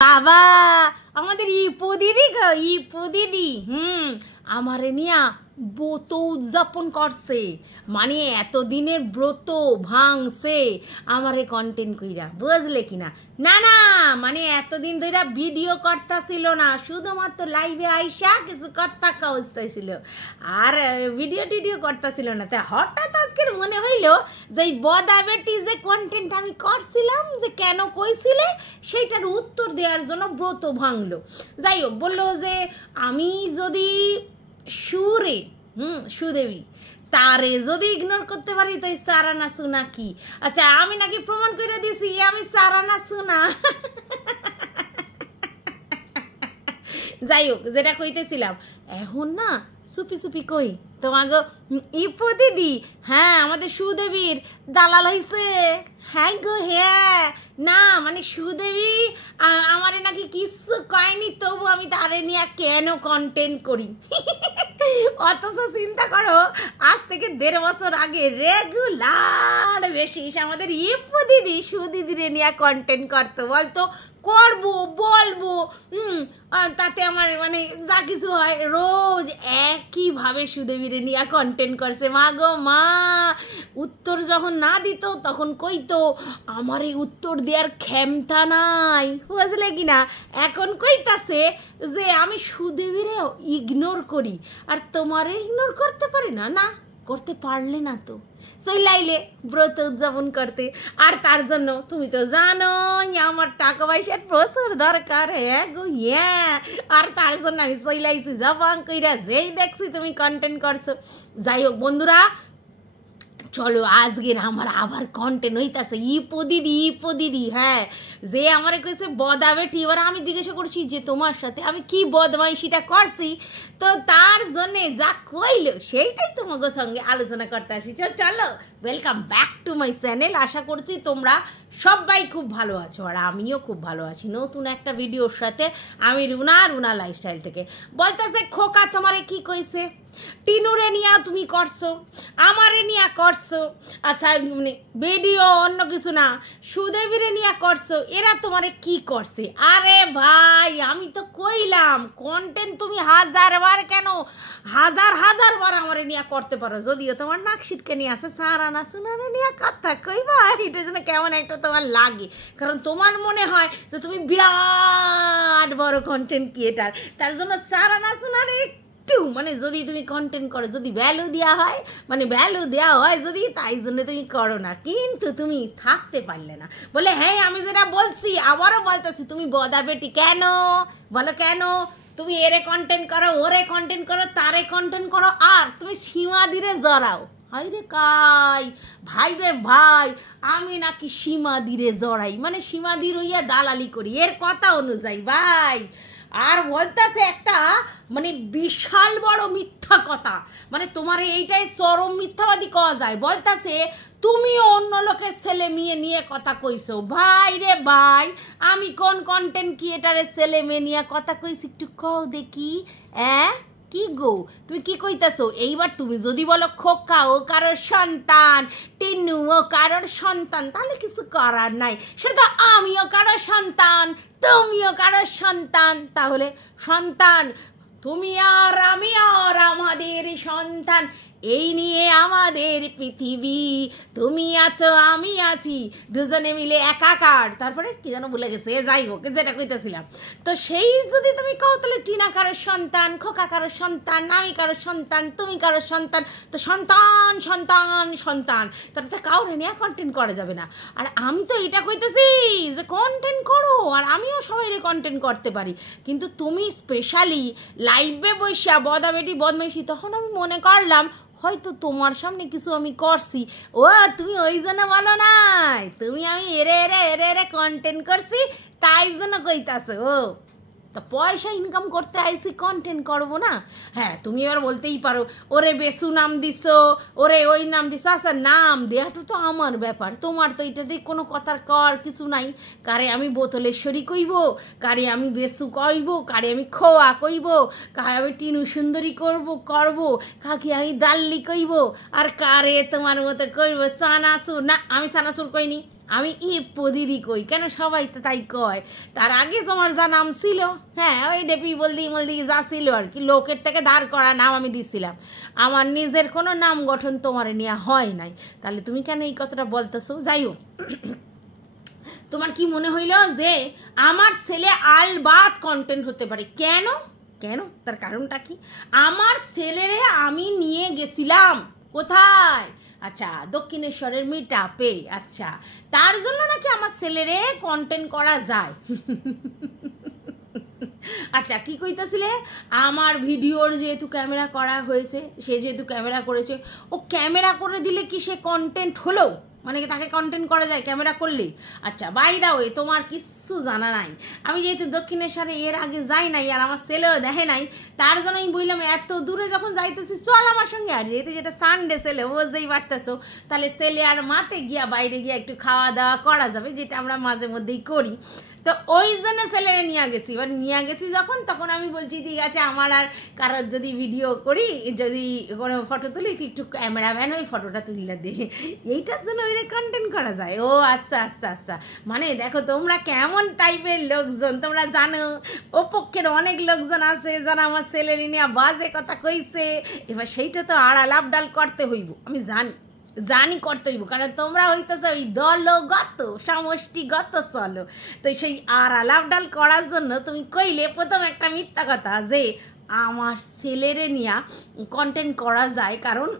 বাবা আমাদের ইপু দিদি গো, ইপু দিদি আমারে নিয়া ব্রত উদযাপন করছে, মানে এতদিনের ব্রত ভাঙছে আমারে কন্টেন্ট কইরা, বুঝলে কিনা? না না মানে এতদিন ধরে ভিডিও করতেছিল না, শুধুমাত্র লাইভে আইসা কিছু কথা কইতেছিল আর ভিডিও টিডিও করতেছিল না। তাই হঠাৎ আজকের মনে হইল যে এই বদা বেটি যে কন্টেন্ট আমি করছিলাম, যে কেন কইছিলে সেইটার উত্তর দেওয়ার জন্য ব্রত ভাঙলো। যাই হোক, বললো যে আমি যদি সুদেবী তারে যদি ইগনোর করতে পারি তাই সারা না সুনা কি? আচ্ছা আমি নাকি প্রমাণ করে দিছি আমি সারা না সুনা। যাই হোক, যেটা কইতেছিলাম, এখন না চুপি চুপি কই তোমাকে ইপু দিদি, হ্যাঁ আমাদের সুদেবীর দালাল হইছে। হ্যাঁ গো হ্যাঁ, না মানে সুদেবী আমারে নাকি কিছু কয়নি, তবু আমি তারে নিয়ে কেন কন্টেন্ট করি। অথচ চিন্তা করো, আজ থেকে 1.5 বছর আগে রেগুলার বেশিস আমাদের ইপু দিদি সুদিদিরে নিয়ে কন্টেন্ট করতো, বলতো করবো বলবো, তাতে আমার মানে যা কিছু হয় রোজ একইভাবে সুদেবীরে নিয়ে কন্টেন্ট করছে। মা গো মা, উত্তর যখন না দিত তখন কইতো আমার এই উত্তর দেওয়ার ক্ষমতা নাই, বুঝলে কিনা? এখন কইতাছে যে আমি সুদেবীরে ইগনোর করি আর তোমারে ইগনোর করতে পারি না। না করতে পারলে না তো চইলাইলে ব্রত উদযাপন করতে, আর তার জন্য তুমি তো জানো আমার টাকা পয়সার প্রচুর দরকার। হ্যাঁ গো হ্যাঁ, আর তার জন্য আমি চইলাইছি জবান কইরা, যেই দেখছি তুমি কন্টেন্ট করছো। যাই হোক বন্ধুরা, চলো আজকের আমার আবার কন্টেন্ট হইতাছে ইপু দিদি, হ্যাঁ যে আমারে কইছে বদা বেটি। এবার আমি জিজ্ঞাসা করছি যে তোমার সাথে আমি কি বদমাইশিটা করছি, তো তার জন্যে যা কইলো সেইটাই তোমাদের সঙ্গে আলোচনা করতে আসি। চলো welcome back to my channel. আশা করছি তোমরা সবাই খুব ভালো আছো আর আমিও খুব ভালো আছি। নতুন একটা ভিডিওর সাথে আমি রুনা লাইফস্টাইল থেকে বলতেছে, খোকা তোমারে কি কইছে? টিনুরে নিয়া তুমি করছো, আমারে নিয়া করছো, আচ্ছা মানে ভিডিও অন্য কিছু না, সুদেবীরে নিয়া করছো, এরা তোমারে কি করছে? আরে ভাই আমি তো কইলাম কন্টেন্ট তুমি 1000 বার কেন 1000 বার আমারে নিয়া করতে পারো, যদিও তোমার নাকশিটকে নিয়ে আছে সারা না সুনারে নিয়া কথা কইবা, এটা যেন কেমন একটা তোমার লাগে, কারণ তোমার মনে হয় যে তুমি বিরাট বড় কন্টেন্ট ক্রিয়েটার, তার জন্য সারা না সুনারে মানে যদি তুমি কন্টেন্ট করো, যদি ভ্যালু দেওয়া হয়, মানে ভ্যালু দেওয়া হয় যদি, তাই জন্য তুমি করো না, কিন্তু তুমি থাকতে পারলে না বলে। হ্যাঁ আমি যেটা বলছি আবারও বলতেছি, তুমি বদা বেটি কেন বলো, কেন তুমি এরে কন্টেন্ট করো, ওরে কন্টেন্ট করো, তারে কন্টেন্ট করো, আর তুমি সীমাদিরে জড়াও। হাই রে কাই ভাই রে ভাই, আমি নাকি সীমাদিরে জড়াই, মানে সীমাদির হইয়া দালালি করি এর কথা অনুযায়ী ভাই। আর বলতেছে একটা মানে বিশাল বড় মিথ্যা কথা, মানে তোমার এইটাই চরম মিথ্যাবাদী কওয়া যায়। বলতেছে তুমি অন্য লোকের ছেলে মেয়ে নিয়ে কথা কইছো। ভাই রে ভাই, আমি কোন কন্টেন্ট ক্রিয়েটারের ছেলে মেয়ে নিয়ে কথা কইছি একটু কও দেখি। কি গো তুমি কি কইতাছো? এইবার তুমি যদি বলো খোকা ও কারোর সন্তান, টিনু ও কারোর সন্তান, তাহলে কিছু করার নাই, সেটা আমিও কারোর সন্তান, তুমিও কারোর সন্তান, তাহলে সন্তান তুমি আর আমি আর আমাদের সন্তান, এই নিয়ে আমাদের পৃথিবী, তুমি আছো আমি আছি, দুজনে মিলে একাকার। তারপরে কি যেন ভুলে গেছে, যাই হোক যেটা কইতেছিলাম। তো সেই যদি তুমি কও তাহলে টিনা কারোর সন্তান, খোকা কারোর সন্তান, আমি কারোর সন্তান, তুমি কারোর সন্তান, তো সন্তান সন্তান সন্তান, তার তো কাউরে নিয়ে কন্টেন্ট করা যাবে না। আর আমি তো এটা কইতেছি যে কন্টেন্ট করো, আর আমিও সবাই কন্টেন্ট করতে পারি, কিন্তু তুমি স্পেশালি লাইভে বসা বদা বেটি বদমাইশি, তখন আমি মনে করলাম হয়তো তোমার সামনে কিছু আমি করছি, ও তুমি ওই জন্য বলো নাই, তুমি আমি এরে কন্টেন্ট করছি তাই জন্য কইতাছো। ও তা পয়সা ইনকাম করতে আইসি, কন্টেন্ট করবো না? হ্যাঁ তুমি এবার বলতেই পারো ওরে বেসু নাম দিছো, ওরে ওই নাম দিছো, আচ্ছা নাম দেওয়াটা তো আমার ব্যাপার, তোমার তো এটাতে কোনো কথার কর কিছু নাই। কারে আমি বোতলেশ্বরী কইব, কারে আমি বেসু কইব, কারে আমি খোয়া কইব, কারে আমি টিনু সুন্দরী করব, কাকে আমি দাল্লি কইব, আর কারে তোমার মতো কইব সানাসুর। না আমি সানাসুর কইনি, আমি ইপদিদি কই, কেন সবাই তো তাই কয়। তার আগে তোমার যা নাম ছিল, হ্যাঁ ওই ডেপি বলদি যা ছিল আর কি, লোকের থেকে ধার করা নাম আমি দিছিলাম, আমার নিজের কোনো নাম গঠন তোমার নেওয়া হয় নাই। তাহলে তুমি কেন এই কথাটা বলতেছো? যাই হোক, তোমার কি মনে হইল যে আমার ছেলে আলবাত কন্টেন্ট হতে পারে? কেন কেন তার কারণটা কি? আমার ছেলেরে আমি নিয়ে গেছিলাম কোথায়? আচ্ছা, দক্ষিণেশ্বরের মিট আপে। আচ্ছা, তার জন্য নাকি আমার ছেলেরে কন্টেন্ট করা যায়? আচ্ছা, কি কইতাছিলে? আমার ভিডিওর যেহেতু ক্যামেরা করা হয়েছে, সে যেহেতু ক্যামেরা করেছে, ও ক্যামেরা করে দিলে কি সে কন্টেন্ট হলো? মানে কি তাকে কন্টেন্ট করা যায় ক্যামেরা করলে? আচ্ছা, বাই দা ওয়ে, তোমার কিচ্ছু জানা নাই। আমি যেহেতু দক্ষিণেশ্বরে এর আগে যাই নাই আর আমার ছেলেও দেখে নাই, তার জন্য আমি বললাম এত দূরে যখন যাইতেছি চল আমার সঙ্গে। আর যেহেতু যেটা সানডে ছেলে, বুঝতেই পারতেছো, তাহলে ছেলে আর মাতে গিয়া বাইরে গিয়া একটু খাওয়া দাওয়া করা যাবে, যেটা আমরা মাঝে মধ্যেই করি। তো ওই জন্য ছেলেরা নিয়ে গেছি। এবার নিয়ে গেছি যখন, তখন আমি বলছি ঠিক আছে, আমার আর কারোর যদি ভিডিও করি, যদি কোনো ফটো তুলি, তুই একটু ক্যামেরাম্যান ওই ফটোটা তুলিলে দে, এইটার জন্য ওইটা কন্টেন্ট করা যায়। ও আচ্ছা আচ্ছা আচ্ছা, মানে দেখো তোমরা কেমন টাইপের লোকজন, তোমরা জানো ও পক্ষের অনেক লোকজন আছে যারা আমার ছেলের নিয়ে বাজে কথা কইছে। এবার সেইটা তো আড়াল আবডাল করতে হইব, আমি জানি করতে হইব, কারণ তোমরা হইতেছে ওই দলগত সমষ্টিগত চলো। তো সেই আড়াল আবডাল করার জন্য তুমি কইলে প্রথম একটা মিথ্যা কথা যে আমার ছেলেরে নিয়ে কন্টেন্ট করা যায়, কারণ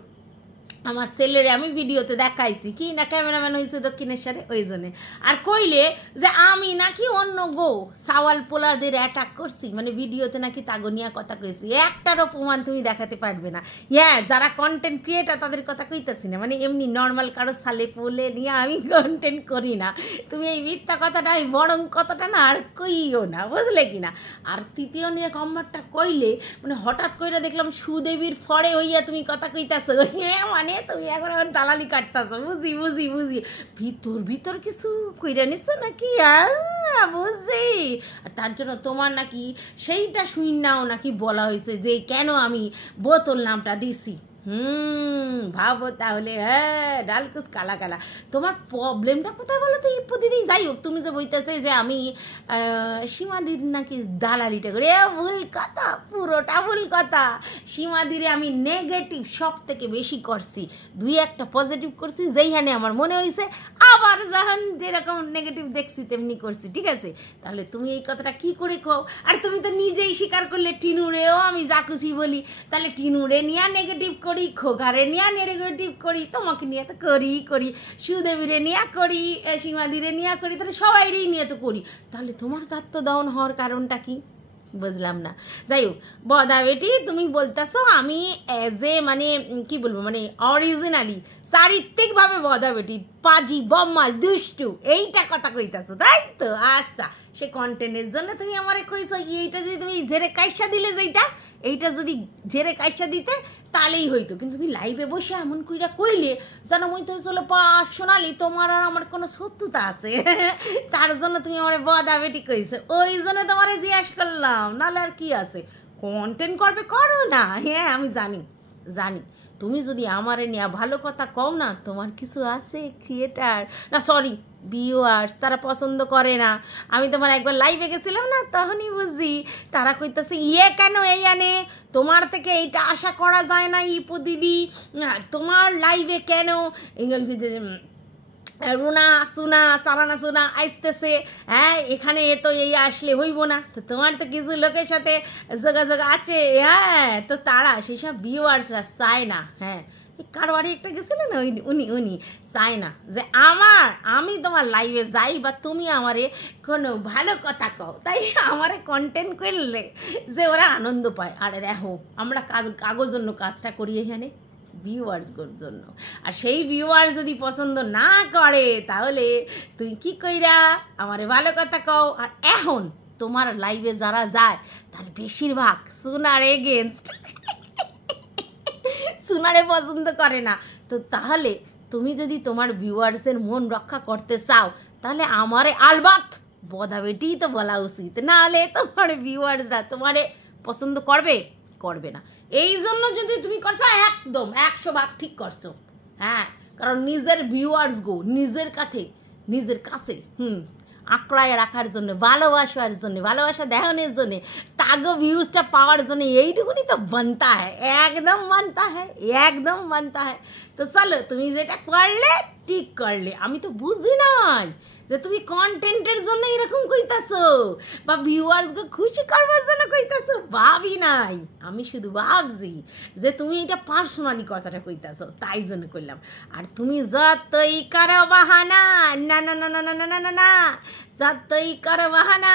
আমার ছেলেরে আমি ভিডিওতে দেখাইছি কি না ক্যামেরাম্যান হয়েছে দক্ষিণেশ্বরে, ওই জন্যে। আর কইলে যে আমি নাকি অন্য গো সাওয়াল পোলাদের অ্যাটাক করছি, মানে ভিডিওতে নাকি তাগনিয়া কথা কইছি, একটারও প্রমাণ তুমি দেখাতে পারবে না। হ্যাঁ, যারা কন্টেন্ট ক্রিয়েটার তাদের কথা কইতেছি না, মানে এমনি নর্মাল কারো সালে পোলে নিয়ে আমি কন্টেন্ট করি না। তুমি এই মিথ্যা কথাটা, ওই বরং কথাটা না আর কইও না, বুঝলে কি না? আর তৃতীয় নিয়ে কম্বারটা কইলে, মানে হঠাৎ কইরা দেখলাম সুদেবীর ফড়ে হইয়া তুমি কথা কইতাছো, মানে তুমি এখন আমার দালালি কাটতেছো। বুঝি বুঝি বুঝি, ভিতর কিছু কইরা নিচ্ছ নাকি? বুঝছি। আর তার জন্য তোমার নাকি সেইটা শুইনাও নাকি বলা হয়েছে যে কেন আমি বোতল নামটা দিছি। ভাবো তাহলে। হ্যাঁ, ডালকুস কালা কালা। তোমার প্রবলেমটা কোথায় বলো তো ইপদিদি? যাই হোক, তুমি যে বইতেছে যে আমি সীমাদির নাকি দালালিটা করি, ভুল কথা, পুরোটা ভুল কথা। সীমাদিরে আমি নেগেটিভ সব থেকে বেশি করছি, দুই একটা পজিটিভ করছি যেইখানে আমার মনে হয়েছে, আবার যখন যেরকম নেগেটিভ দেখছি তেমনি করছি, ঠিক আছে? তাহলে তুমি এই কথাটা কি করে কও? আর তুমি তো নিজেই স্বীকার করলে টিনুরেও আমি যা খুশি বলি, তাহলে টিনুরে নিয়ে নেগেটিভ করি, খোকারে নিয়ে নেগেটিভ করি, তোমাকে নিয়ে তো করি, সুদেবীরে নিয়ে করি, সীমাদিরে নিয়ে করি, তাহলে সবাইরই নিয়ে তো করি। তাহলে তোমার গাত তো ডাউন হওয়ার কারণটা কি? বুঝলাম না। যাই হোক, বদা বেটি, তুমি বলতেছো আমি অ্যাজ এ মানে কি বলবো, মানে অরিজিনালি চারিত্রিকভাবে বদা বেটি, পাজি, বম্মাস, দুষ্টু, এইটা কথা কইতাছো, তাই তো? আচ্ছা, সে কন্টেন্টের জন্য তুমি আমারে কইছো, এইটা যদি তুমি ঝেড়ে কাইসা দিলে, যেইটা এইটা যদি ঝেড়ে কাইসা দিতে তাহলেই হইতো, কিন্তু তুমি লাইভে বসে এমন কইরা কইলে যেন মইতে হয়েছিল পার্সোনালি তোমার আর আমার কোনো শত্রুতা আছে, তার জন্য তুমি আমার বদা বেটি কইছো, ওই জন্য তোমারে জিজ্ঞাস করলাম, নাহলে আর কি আছে? কন্টেন্ট করবে, করো না। হ্যাঁ, আমি জানি তুমি যদি আমারে নিয়ে ভালো কথা কও না, তোমার কিছু আছে ক্রিয়েটার, না সরি ভিউয়ার্স, তারা পছন্দ করে না। আমি তোমার একবার লাইভে গেছিলাম না, তখনই বুঝি তারা কইতেছে কেন এই আনে, তোমার থেকে এইটা আশা করা যায় না ইপদিদি, তোমার লাইভে কেন রুনা সুনা চালানা সুনা আসতেছে, হ্যাঁ এখানে তো এই আসলে হইব না, তো তোমার তো কিছু লোকের সাথে যোগাযোগ আছে, হ্যাঁ তো তারা সেসব ভিউয়ার্সরা চায় না। হ্যাঁ, কারো বাড়ি একটা গেছিলেন না, উনি চায় না যে আমি তোমার লাইভে যাই বা তুমি আমারে কোনো ভালো কথা কও, তাই আমারে কন্টেন্ট করলে যে ওরা আনন্দ পায়। আর দেখো, আমরা কাগজ জন্য কাজটা করি এখানে, ভিউয়ার্সগুলোর জন্য। আর সেই ভিউয়ার্স যদি পছন্দ না করে, তাহলে তুই কি কইরা আমারে ভালো কথা কও। আর এখন তোমার লাইভে যারা যায় তার বেশিরভাগ সুনার এগেনস্ট, সুনারে পছন্দ করে না। তো তাহলে তুমি যদি তোমার ভিউয়ার্সদের মন রক্ষা করতে চাও, তাহলে আমারে আলবাত বদা বেটিই তো বলা উচিত, নাহলে তোমার ভিউয়ার্সরা তোমারে পছন্দ করবে না। এই জন্য যদি তুমি করছো, একদম 100 ভাগ ঠিক করছো। হ্যাঁ, কারণ নিজের ভিউয়ার্স গো নিজের কাছে নিজের কাছে আঁকড়ায় রাখার জন্য, ভালোবাসার জন্য, ভালোবাসা দেখানোর জন্য, তাগো ভিউজটা পাওয়ার জন্য এইটুকুনি তো বানতা হ্যাঁ, একদম মানতা হ্যাঁ, একদম মানতা হ্যাঁ। তো চলো, তুমি যেটা করলে ঠিক করলে, আমি তো বুঝি নাই যে তুমি কন্টেন্টের জন্য এরকম কইতাছো বা ভিউয়ার্সকে খুশি করবার জন্য কইতাছো, ভাবি নাই। আমি শুধু ভাবছি যে তুমি এটা পার্সোনালি কথাটা কইতাছো, তাই জন্য করলাম। আর তুমি যতই করো বাহানা, না না না না না না না না না, যতই করো বাহানা,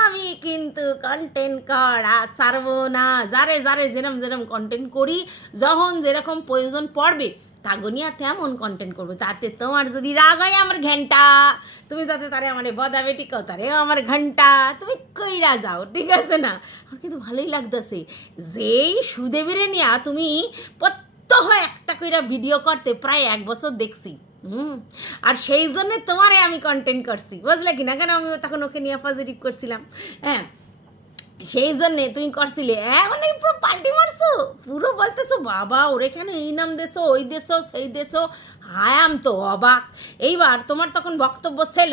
আমি কিন্তু কন্টেন্ট করা ছাড়বো না। যারে যারে যেরম যেরম কন্টেন্ট করি, যখন যেরকম প্রয়োজন পড়বে তাগনিয়া তেমন কন্টেন্ট করবো। তাতে তোমার যদি রাগ হয় আমার ঘন্টা, তুমি যাতে তারে আমার বদা বেটি কও তারে আমার ঘন্টা, তুমি কইরা যাও, ঠিক আছে না? আমার কিন্তু ভালোই লাগতেছে যেই সুদেবীরে নিয়া তুমি প্রত্যহ একটা কইরা ভিডিও করতে প্রায় 1 বছর দেখছি। আর সেই জন্য তোমারে আমি কন্টেন্ট করছি, বুঝলে কি না? কেন আমি তখন ওকে নিয়ে পজিটিভ করছিলাম, হ্যাঁ, সেই জন্যে তুমি করছিলে। এখন পুরো পাল্টি মারছো, পুরো বলতেছো বাবা ওরে কেন এই নাম দেছো, ওই দেছো, সেই দেছো। আয়াম তো অবাক। এইবার তোমার তখন বক্তব্য ছিল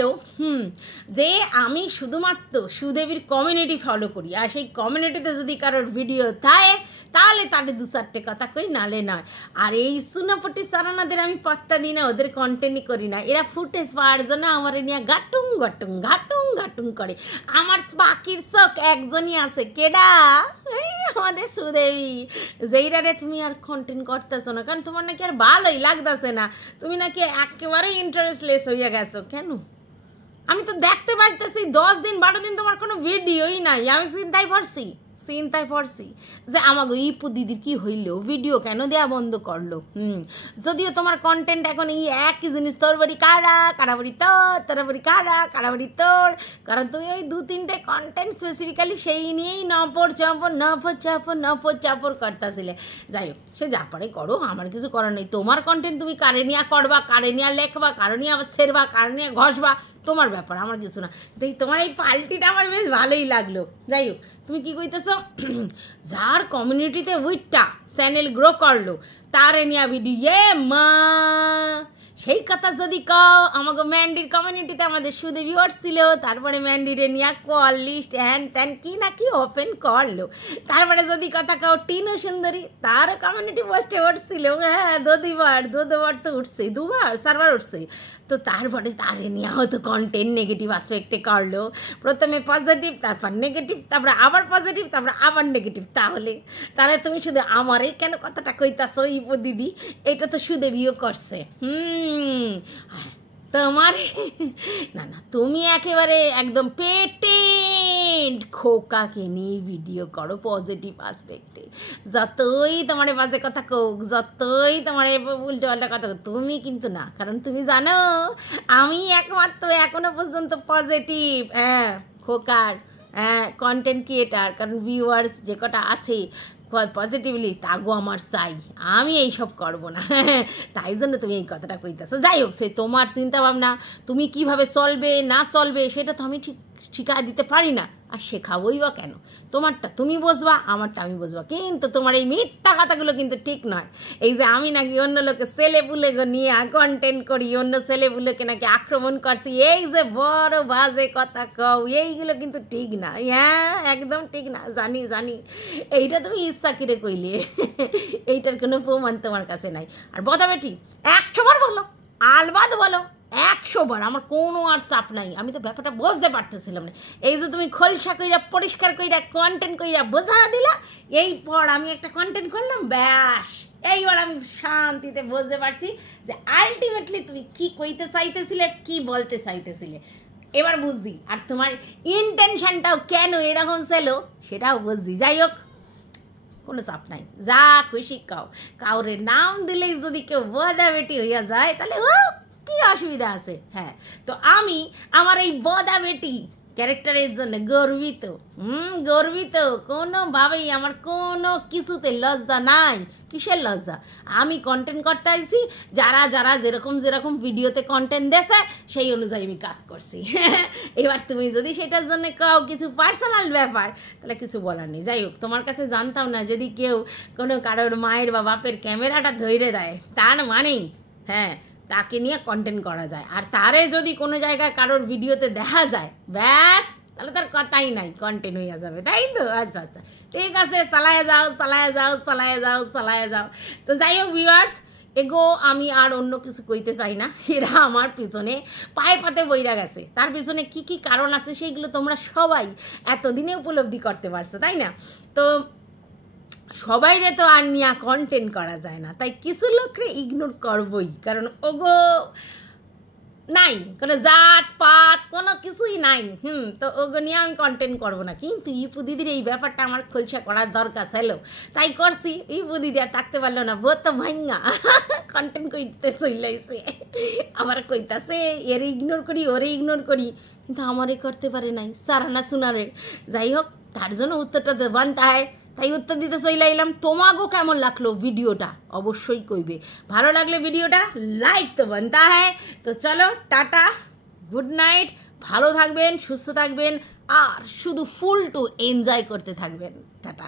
যে আমি শুধুমাত্র সুদেবীর কমিউনিটি ফলো করি, আর সেই কমিউনিটিতে যদি কারোর ভিডিও থাকে তাহলে তাদের 2-4টে কথা কই, নালে নয়। আর এই সুনাপটি সারানাদের আমি পাত্তা দিই না, ওদের কন্টেন্টই করি না। এরা ফুটেজ পাওয়ার জন্য আমার নিয়ে ঘাটুং ঘাটুং ঘাটুং ঘাটুং করে। আমার বাকির চোখ একজনই আছে, কেডা? আমাদের সুদেবী, যেইটারে তুমি আর কন্টেন্ট করতেছো না, কারণ তোমার নাকি আর ভালোই লাগতেছে না, তুমি নাকি একেবারে ইন্টারেস্টলেস হইয়া গেছো। কেন? আমি তো দেখতে পারতেছি 10 দিন 12 দিন তোমার কোনো ভিডিওই নাই। আমি চিন্তায় পড়ছি যে আমাকে ইপু দিদির কি হইল, ভিডিও কেন দেয়া বন্ধ করলো। যদিও তোমার কন্টেন্ট এখন এই একই জিনিস, তোর বাড়ি কারা, কারা বাড়ি তোর, তোর বাড়ি কারা, কারা বাড়ি তোর, কারণ তুমি ওই 2-3টে কন্টেন্ট স্পেসিফিক্যালি সেই নিয়েই নপর চাপড় করতেছিলে। যাই হোক, সে যা পারে করো, আমার কিছু করার নেই। তোমার কন্টেন্ট তুমি কারে নিয়ে করবা, কারে নিয়ে লেখবা, কারে নিয়ে আবার ছেড়বা, কারে নিয়ে ঘষবা, তোমার ব্যাপার, আমার কিছু না। দেখি তোমার এই পাল্টিটা আমার বেশ ভালোই লাগলো। যাই হোক, তুমি কি কইতেছ, যার কমিউনিটিতে উইটটা চ্যানেল গ্রো করলো তারে নিয়ে ভিডিও, মা সেই কথা যদি কও, আমাকে ম্যান্ডির কমিউনিটিতে আমাদের সুদেবী ছিল, তারপরে ম্যান্ডিরে নিয়ে কল লিস্ট হ্যান ত্যান কি না কি ওপেন করলো। তারপরে যদি কথা কও টিনু সুন্দরী, তার কমিউনিটি পোস্টে উঠছিল, হ্যাঁ দুবার তো উঠছে, 2বার উঠছে। তো তারপরে তারে নিয়ে হয়তো কন্টেন্ট নেগেটিভ আসপেক্টে করলো, প্রথমে পজিটিভ, তারপর নেগেটিভ, তারপরে আবার পজিটিভ, তারপরে আবার নেগেটিভ। তাহলে তুমি শুধু আমারই কেন কথাটা কইতাছো ইপু দিদি? এটা তো সুদেবীও করছে। তোমার না, তুমি একেবারে একদম পেটেন্ট খোকাকে নিয়ে ভিডিও করো পজিটিভ আসপেক্টে। যতই তোমার বাজে কথা কোক, যতই তোমার উল্টো পাল্টা কথা কোক, তুমি কিন্তু না, কারণ তুমি জানো আমি একমাত্র এখনো পর্যন্ত পজিটিভ খোকার কন্টেন্ট ক্রিয়েটার। কারণ ভিউয়ার্স যে কটা আছে পজিটিভলি তাগো আমার চাই, আমি এইসব করবো না। তাই জন্য তুমি এই কথাটা কইতেছো। যাই হোক, সে তোমার চিন্তা ভাবনা, তুমি কিভাবে চলবে না চলবে সেটা তো আমি ঠিক শিখাই দিতে পারি না, আর শেখাবোই বা কেন? তোমারটা তুমি বুঝবা, আমারটা আমি বুঝবা। কিন্তু তোমার এই মিথ্যা কথাগুলো কিন্তু ঠিক নয়। এই যে আমি নাকি অন্য লোকের ছেলেপুলে নিয়ে কন্টেন্ট করি, অন্য ছেলেপুলেকে নাকি আক্রমণ করছি, এই যে বড় বাজে কথা কও, এইগুলো কিন্তু ঠিক না। হ্যাঁ, একদম ঠিক না, জানি। এইটা তুমি ইচ্ছা করে কইলে, এইটার কোনো প্রমাণ তোমার কাছে নাই। আর বদা বেটি 100 বার বলো, আলবাদ বলো, 100 বার, আমার কোনো আর চাপ নাই। আমি তো ব্যাপারটা বুঝতে পারতেছিলাম না। এই যে তুমি খোলসা কইরা পরিষ্কার কইরা কন্টেন্ট কইরা বোঝা দিলা, এই পর আমি একটা কন্টেন্ট করলাম, ব্যাস এইবার আমি শান্তিতে বুঝতে পারছি যে আলটিমেটলি তুমি কি কইতে চাইতেছিলে, কি বলতে চাইতেছিলে, এবার বুঝছি। আর তোমার ইন্টেনশনটাও কেন এরকম ছিল সেটাও বুঝছি। যাই হোক, কোনো চাপ নাই, যা খুশি কাউরে নাম দিলেই যদি কেউ বদা বেটি হইয়া যায় তাহলে কি অসুবিধা আছে? হ্যাঁ, তো আমি আমার এই বদা বেটি ক্যারেক্টারের জন্য গর্বিত। কোনোভাবেই আমার কোনো কিছুতে লজ্জা নাই। কিসের লজ্জা? আমি কন্টেন্ট করতে আইছি, যারা যেরকম ভিডিওতে কন্টেন্ট দেছে সেই অনুযায়ী আমি কাজ করছি। এবার তুমি যদি সেটার জন্য কাও কিছু পার্সোনাল ব্যাপার, তাহলে কিছু বলার নেই। যাই হোক, তোমার কাছে জানতাম না যদি কেউ কারোর মায়ের বা বাপের ক্যামেরাটা ধরে দেয়, তার মানেই তাকে নিয়ে কন্টেন্ট করা যায়। আর তারে যদি কোনো জায়গায় কারোর ভিডিওতে দেখা যায়, ব্যাস তাহলে তার কথাই নাই, কন্টেন্ট হইয়া যাবে, তাই তো? আচ্ছা আচ্ছা, ঠিক আছে, চালায় যাও চালায় যাও চালায় যাও চালায় যাও। তো যাই হোক ভিউয়ার্স, এগো আমি আর অন্য কিছু কইতে চাই না। এরা আমার পিছনে পায়ে পাতে বইরা গেছে, তার পিছনে কি কি কারণ আছে সেইগুলো তোমরা সবাই এতদিনে উপলব্ধি করতে পারছো, তাই না? তো সবাইরে তো আর নিয়ে কন্টেন্ট করা যায় না, তাই কিছু লোকরে ইগনোর করবই, কারণ ওগো নাই কোনো জাত পাত কোনো কিছুই নাই। তো ওগো নিয়ে আমি কন্টেন্ট করবো না। কিন্তু ইপু দিদির এই ব্যাপারটা আমার খোলসা করার দরকার ছিল, তাই করছি। ইপু দিদি আর থাকতে পারলো না, বো তো ভাঙ্গা কন্টেন্ট করতে চইলাইছে, আবার কইতাছে এরে ইগনোর করি ওরে ইগনোর করি, কিন্তু আমারে করতে পারে নাই, সারানা সুনারে। যাই হোক, তার জন্য উত্তরটা দেবান তাই তাই উত্তর দিতে চইলাইলাম। তোমাকেও কেমন লাগলো ভিডিওটা অবশ্যই কইবে, ভালো লাগলে ভিডিওটা লাইক তো বানতা হ্যায়। তো চলো টাটা, গুড নাইট, ভালো থাকবেন, সুস্থ থাকবেন, আর শুধু ফুল টু এনজয় করতে থাকবেন। টাটা।